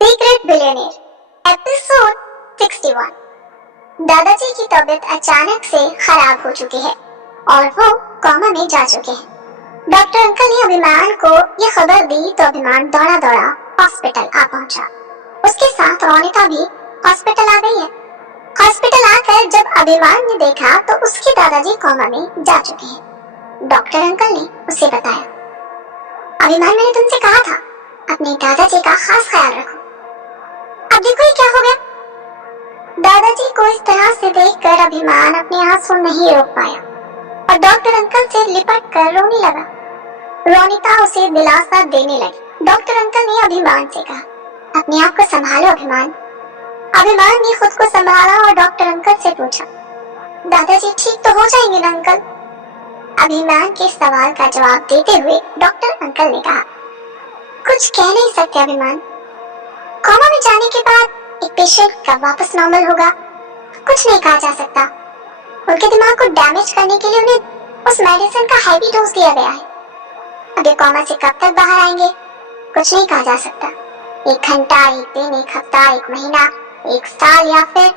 Secret billionaire episode 61। दादाजी की तबीयत अचानक से खराब हो चुकी है और वो कोमा में जा चुके हैं। डॉक्टर अंकल ने अभिमान को ये खबर दी तो अभिमान दौड़ा दौड़ा हॉस्पिटल आ पहुंचा। उसके साथ रोनिता भी हॉस्पिटल आ गई है। हॉस्पिटल आकर जब अभिमान ने देखा तो उसके दादाजी कोमा में जा चुके हैं। डॉक्टर अंकल ने उसे बताया, अभिमान मैंने तुमसे कहा था अपने दादाजी का खास ख्याल रखो। अब देखो ये क्या हो गया। दादाजी को इस तरह से देखकर अभिमान अपने आंसू नहीं रोक पाया और डॉक्टर अंकल से लिपट कर रोने लगा। रोनिता उसे दिलासा देने लगी। डॉक्टर अंकल ने अभिमान से कहा, अपने आप को संभालो अभिमान। अभिमान ने खुद को संभाला और डॉक्टर अंकल से पूछा, दादाजी ठीक तो हो जाएंगे ना अंकल? अभिमान के सवाल का जवाब देते हुए डॉक्टर अंकल ने कहा, कुछ कह नहीं सकते अभिमान। कोमा में जाने के बाद एक पेशेंट कब वापस नॉर्मल होगा कुछ नहीं कहा जा सकता। उनके दिमाग को डैमेज करने के लिए उन्हें उस मेडिसिन का हैवी डोज दिया गया है। अब ये कोमा से कब तक बाहर आएंगे कुछ नहीं कहा जा सकता। एक घंटा, एक दिन, एक हफ्ता, एक महीना, एक साल या फिर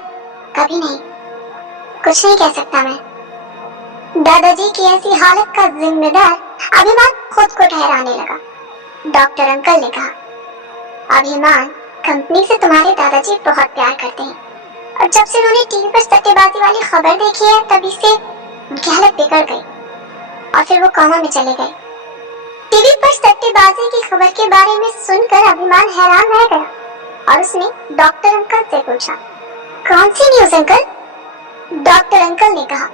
कभी नहीं, कुछ नहीं कह सकता मैं। दादाजी की ऐसी हालत का जिम्मेदार अभिमान खुद को ठहराने लगा। डॉक्टर अंकल ने कहा, अभिमान कंपनी से तुम्हारे दादाजी बहुत प्यार करते हैं और जब से उन्होंने टीवी पर सट्टेबाजी वाली खबर देखी है तभी से उनकी हालत बिगड़ गई और फिर वो कोमा में चले गए। टीवी पर सट्टेबाजी की खबर के बारे में सुनकर अभिमान हैरान रह गया और उसने डॉक्टर अंकल से पूछा, कौन सी न्यूज़ अंकल? डॉक्टर अंकल ने कहा,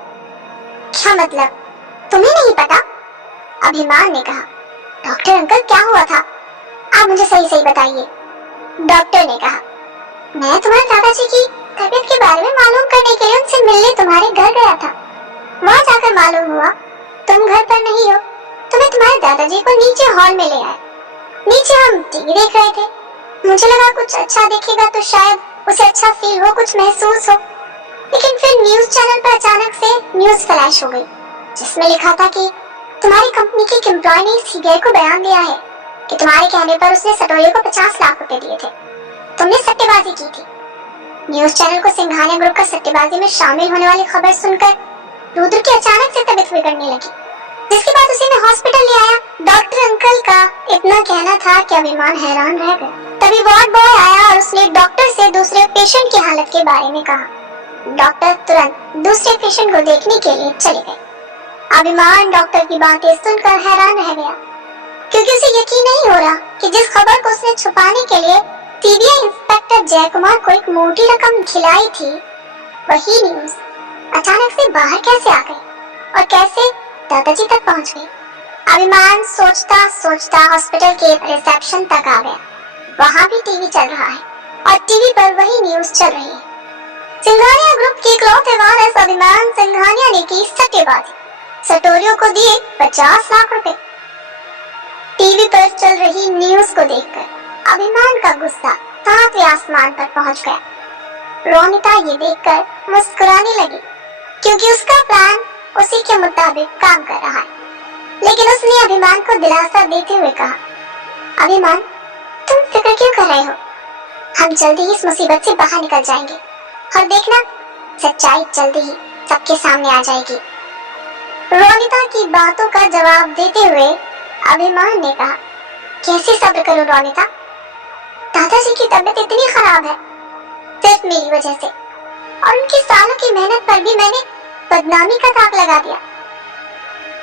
क्या मतलब तुम्हें नहीं पता? अभिमान ने कहा, डॉक्टर अंकल क्या हुआ था आप मुझे सही सही बताइए। डॉक्टर ने कहा, मैं तुम्हारे दादाजी की तबीयत के बारे में मालूम करने के लिए उनसे मिलने तुम्हारे घर गया था। वहाँ जाकर मालूम हुआ तुम घर पर नहीं हो तो मैं तुम्हारे दादाजी को नीचे हॉल में ले आया। नीचे हम टीवी देख रहे थे। मुझे लगा कुछ अच्छा दिखेगा तो शायद उसे अच्छा फील हो, कुछ महसूस हो, लेकिन फिर न्यूज चैनल पर अचानक से न्यूज फ्लैश हो गई जिसमें लिखा था कि तुम्हारी कंपनी के एक एम्प्लॉय ने सीबीआई को बयान दिया है कि तुम्हारे कहने पर उसने सटोरियो को 50 लाख रुपए दिए थे। तुमने सट्टेबाजी की थी। न्यूज चैनल को सिंघानिया ग्रुप का सट्टेबाजी में शामिल होने वाली खबर सुनकर रुद्र की अचानक से तबीयत बिगड़ने लगी, जिसके बाद उसे मैं हॉस्पिटल ले आया। डॉक्टर अंकल का इतना कहना था कि अभिमान हैरान रह गया। तभी वार्ड बॉय आया और उसने डॉक्टर से दूसरे पेशेंट की हालत के बारे में कहा। डॉक्टर तुरंत दूसरे पेशेंट को देखने के लिए चले गए। अभिमान डॉक्टर की बातें सुनकर हैरान रह गया क्योंकि उसे यकीन नहीं हो रहा कि जिस खबर को उसने छुपाने के लिए सीबीआई इंस्पेक्टर जयकुमार को एक मोटी रकम खिलाई थी, वही न्यूज अचानक से बाहर कैसे आ गई और कैसे दादाजी तक पहुंच गई। अभिमान सोचता सोचता हॉस्पिटल के रिसेप्शन तक आ गया। वहाँ भी टीवी चल रहा है और टीवी पर वही न्यूज चल रही है। सिंघानिया ग्रुप के इकलौते वारिस अभिमान सिंघानिया ने की सट्टेबाजी, सटोरियो को दिए 50 लाख रुपए। टीवी पर चल रही न्यूज को देखकर अभिमान का गुस्सा 7वें आसमान पर पहुंच गया। रोनिता ये देखकर मुस्कुराने लगी क्योंकि उसका प्लान उसी के मुताबिक काम कर रहा है। लेकिन उसने अभिमान को दिलासा देते हुए कहा, अभिमान तुम फिक्र क्यों कर रहे हो? हम जल्दी ही इस मुसीबत से बाहर निकल जाएंगे और देखना सच्चाई जल्दी ही सबके सामने आ जाएगी। रोनिता की बातों का जवाब देते हुए अभिमान ने कहा, कैसे सब्र करूं रोनिता? दादाजी की तबीयत इतनी खराब है सिर्फ मेरी वजह से और उनकी सालों की मेहनत पर भी मैंने बदनामी का दाग लगा दिया।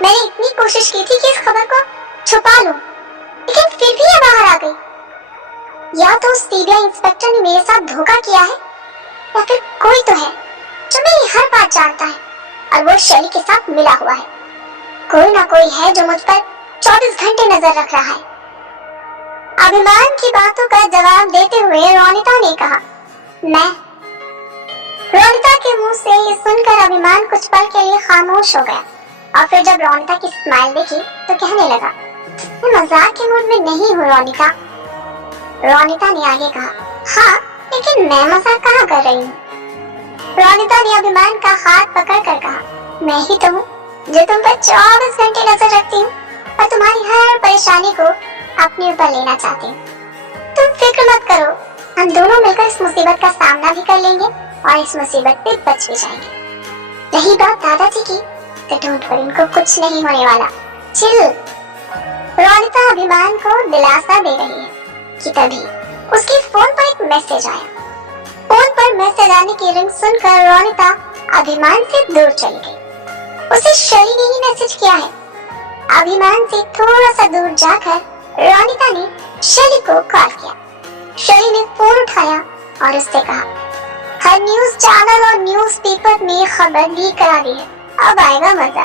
मैंने इतनी कोशिश की थी कि इस खबर को छुपा लूं, लेकिन फिर भी ये बाहर आ गई। या तो सीबीआई इंस्पेक्टर ने मेरे साथ धोखा किया है या फिर कोई तो है जो मेरी हर बात जानता है और वो शैली के साथ मिला हुआ है। कोई ना कोई है जो मुझ पर 24 घंटे नजर रख रहा है। अभिमान की बातों का जवाब देते हुए रोनिता ने कहा, मैं। रोनिता के मुंह से ये सुनकर अभिमान कुछ पल के लिए खामोश हो गया और फिर जब रोनिता की स्माइल देखी तो कहने लगा, मैं मजाक के मूड में नहीं हूँ रोनिता। रोनिता ने आगे कहा, हाँ लेकिन मैं मजाक कहाँ कर रही हूँ? रोनिता ने अभिमान का हाथ पकड़कर कहा, मैं ही तो हूँ जो तुम पर 24 घंटे नजर रखती हूँ और तुम्हारी हर परेशानी को अपने ऊपर लेना चाहती हूँ। तुम फिक्र मत करो, मुसीबत का सामना भी कर लेंगे और इस मुसीबत से बच भी जाएंगे। रही बात दादाजी की, तो डोंट वरी, उनको कुछ नहीं होने वाला, चिल। रोनिता अभिमान को दिलासा दे रही है कि तभी उसके फोन पर एक मैसेज आया। फोन पर मैसेज आने की रिंग सुनकर रोनिता अभिमान से दूर चली गई। उसे शैली ने ही मैसेज किया है। अभिमान से थोड़ा सा दूर जाकर रोनिता ने शैली को कॉल किया। शैली ने फोन उठाया और उससे कहा, हर न्यूज चैनल और न्यूज पेपर में खबर लीक करा दी है, अब आएगा मजा।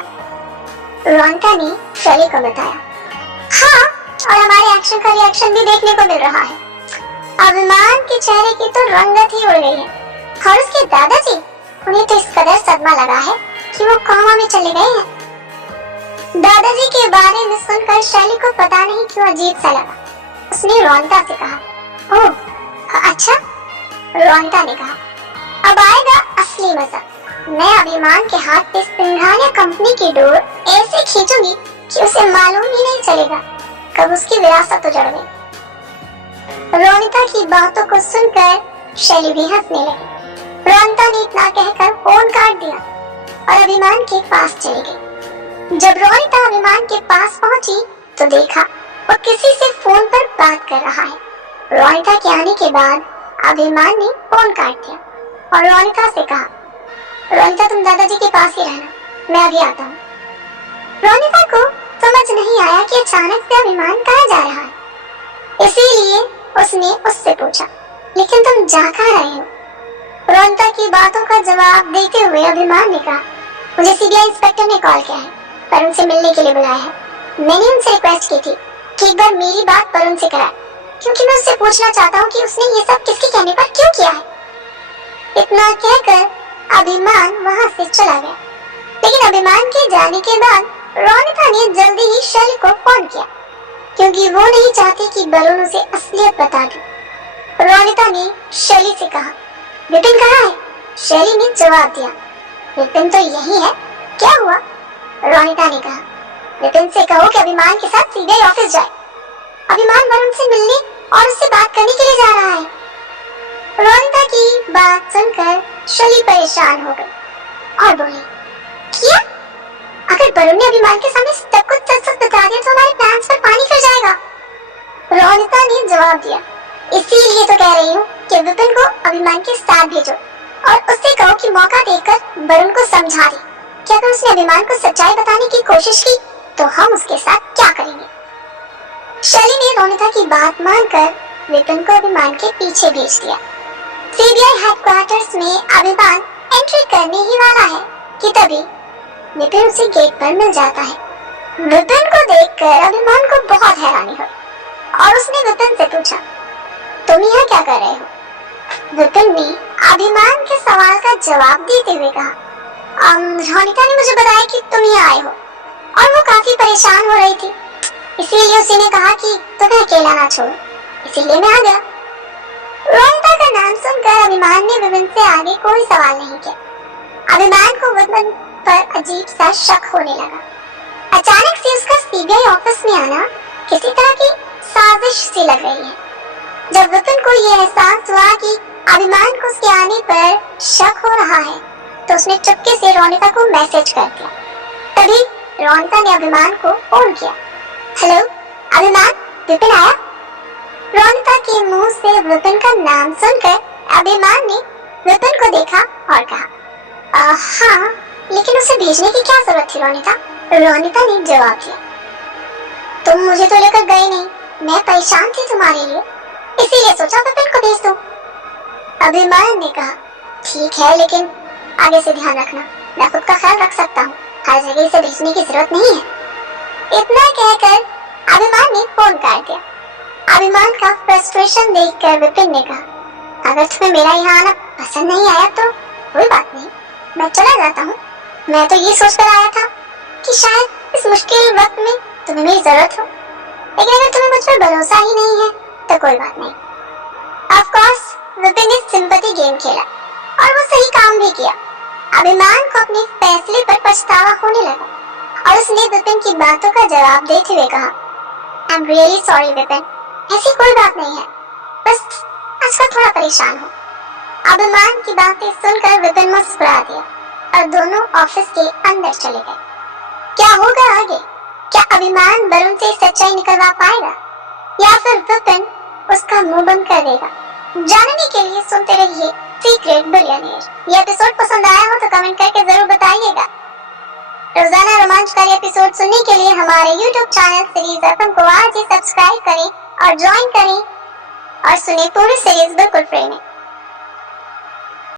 रोनिता ने शैली को बताया, हाँ, और हमारे एक्शन का रिएक्शन भी देखने को मिल रहा है। अभिमान के चेहरे की तो रंगत ही उड़ गई है और उसके दादाजी, उन्हें तो इस कदर सदमा लगा है कि वो कोमा में चले गए हैं। दादाजी के बारे में सुनकर शैली को पता नहीं क्यों अजीब सा लगा। उसने रोनिता से कहा, ओह अच्छा। रोनिता ने कहा, अब आएगा असली मजा। मैं अभिमान के हाथ पे सिंघानिया कंपनी की डोर ऐसे खींचूंगी कि उसे मालूम ही नहीं चलेगा कब उसकी विरासत उजड़ गई। रोनिता की बातों को सुनकर शैली भी हंसने लगी। रोनिता ने इतना कहकर फोन काट दिया और अभिमान के पास चली गई। जब रोनिता अभिमान के पास पहुंची तो देखा वो किसी से फोन पर बात कर रहा है। रोनिता के आने के बाद अभिमान ने फोन काट दिया और रोनिता से कहा, रोनिता तुम दादाजी के पास ही रहना, मैं अभी आता हूँ। रोनिता को समझ नहीं आया कि अचानक से अभिमान कहाँ जा रहा है, इसीलिए उसने उससे पूछा, लेकिन तुम जा कहाँ रहे हो? रोनिता की बातों का जवाब देते हुए अभिमान ने कहा, मुझे सीबीआई इंस्पेक्टर ने कॉल किया है, वरुण से मिलने के लिए बुलाया है। मैंने उनसे रिक्वेस्ट की थी कि एक बार मेरी बात वरुण से कराए, क्योंकि मैं उससे पूछना चाहता हूँ कि उसने ये सब किसके कहने पर क्यों किया है। इतना कहकर अभिमान वहाँ से चला गया। लेकिन अभिमान के जाने के बाद रोनिता ने जल्दी ही शैली को फोन किया, क्योंकि वो नहीं चाहती कि वरुण उसे असलियत बता दे। रोनिता ने शैली से कहा, विपिन कहाँ है? शैली ने जवाब दिया, विपिन तो यही है, क्या हुआ? रोनिता ने कहा, विपिन से कहो कि अभिमान के साथ सीबीआई ऑफिस जाए। अभिमान वरुण से मिलने और उससे बात करने के लिए जा रहा है। रोनिता की बात सुनकर शैली परेशान हो गई और बोली, क्या? अगर वरुण ने अभिमान के सामने सब कुछ सच बता दिया तो हमारे प्लान्स पर पानी फिर जाएगा। रोनिता ने जवाब दिया, इसीलिए तो कह रही हूँ कि विपिन को अभिमान के साथ भेजो और उससे कहो कि मौका देकर वरुण को समझा दे कि अगर उसने अभिमान को सच्चाई बताने की कोशिश की तो हम उसके साथ क्या करेंगे। शैली ने रोनिता की बात मानकर विपिन को अभिमान के पीछे भेज दिया। सीबीआई हेडक्वार्टर्स में अभिमान एंट्री करने ही वाला है कि तभी विपिन उसे गेट पर मिल जाता है। विपिन को देखकर अभिमान को बहुत हैरानी हुई और उसने विपिन से पूछा, तुम यहाँ क्या कर रहे हो? विपिन ने अभिमान के सवाल का जवाब देते हुए कहा, रोनिता ने मुझे बताया कि तुम यहाँ आए हो और वो काफी परेशान हो रही थी, इसीलिए उसी ने कहा कि तुम्हें अकेला ना छोड़ो, इसीलिए मैं आ गया। रोनिता का नाम सुनकर अभिमान ने विपिन से आगे कोई सवाल नहीं किया। अभिमान को विपिन पर अजीब सा शक होने लगा। अचानक से उसका सीबीआई ऑफिस में आना किसी तरह की साजिश सी लग रही है। जब विपिन को यह एहसास हुआ कि अभिमान को उसके आने पर शक हो रहा है तो उसने चुपके से रोनिता को मैसेज कर दिया। तभी रोनिता ने अभिमान को फोन किया, हेलो अभिमान, विपिन आया? रोनिता के मुंह से विपिन का नाम सुनकर अभिमान ने विपिन को देखा और कहा, हाँ, लेकिन उसे भेजने की क्या जरूरत थी रोनिता? रोनिता ने जवाब दिया, तुम मुझे तो लेकर गए नहीं, मैं परेशान थी तुम्हारे लिए, इसीलिए सोचा विपिन को भेज दो। अभिमान ने कहा, ठीक है, लेकिन आगे से ध्यान रखना, मैं खुद का ख्याल रख सकता हूँ, हर जगह इसे भेजने की जरूरत नहीं है। इतना कहकर अभिमान ने फोन काट दिया। अभिमान का फ्रस्ट्रेशन देखकर विपिन ने कहा, अगर तुम्हें मेरा यहाँ आना पसंद नहीं आया तो कोई बात नहीं, मैं चला जाता हूँ। मैं तो ये सोचकर आया था कि शायद इस मुश्किल वक्त में तुम्हें मेरी जरूरत हो, लेकिन अगर तुम्हें मुझ पर भरोसा ही नहीं है तो कोई बात नहीं। ऑफ कोर्स विपिन ने सिंपैथी गेम खेला और वो सही काम भी किया। अभिमान को अपने फैसले पर पछतावा होने लगा और उसने विपिन की बातों का जवाब देते हुए कहा, I am really sorry Vipin, ऐसी कोई बात नहीं है, बस आजकल थोड़ा परेशान हूँ। अभिमान की बातें सुनकर विपिन मुस्कुरा दिया और दोनों ऑफिस के अंदर चले गए। क्या होगा आगे? क्या अभिमान वरुण से सच्चाई निकलवा पाएगा या फिर विपिन उसका मुंह बंद कर देगा? जानने के लिए सुनते रहिए सीक्रेट बिलियनेयर। ये एपिसोड पसंद आया हो तो कमेंट करके जरूर बताइएगा। रोजाना रोमांचकारी एपिसोड सुनने के लिए हमारे YouTube चैनल सीरीज एफएम को आज ही सब्सक्राइब करें और ज्वाइन करें और सुने पूरी सीरीज बिल्कुल फ्री में।